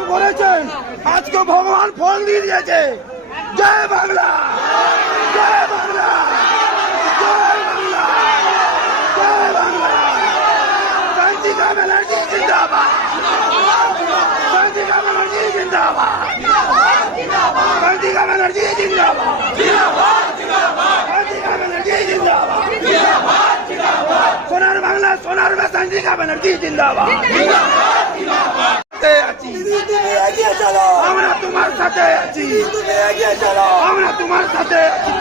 সংগ্রাম করেছেন, আজকে ভগবান ফল দিয়ে দিয়েছে। জয় বাংলা, জয় বাংলা, জয় বাংলা, জয় বাংলা। চন্দ্রিকা ব্যানার্জি জিন্দাবাদ, চন্দ্রিকা ব্যানার্জি জিন্দাবাদ, চন্দ্রিকা ব্যানার্জি জিন্দাবাদ, চন্দ্রিকা ব্যানার্জি জিন্দাবাদ, সোনার বাংলা, সোনার চন্দ্রিকা ব্যানার্জি জিন্দাবাদ। আমরা তোমার সাথে আছি, আমরা তোমার সাথে আছি।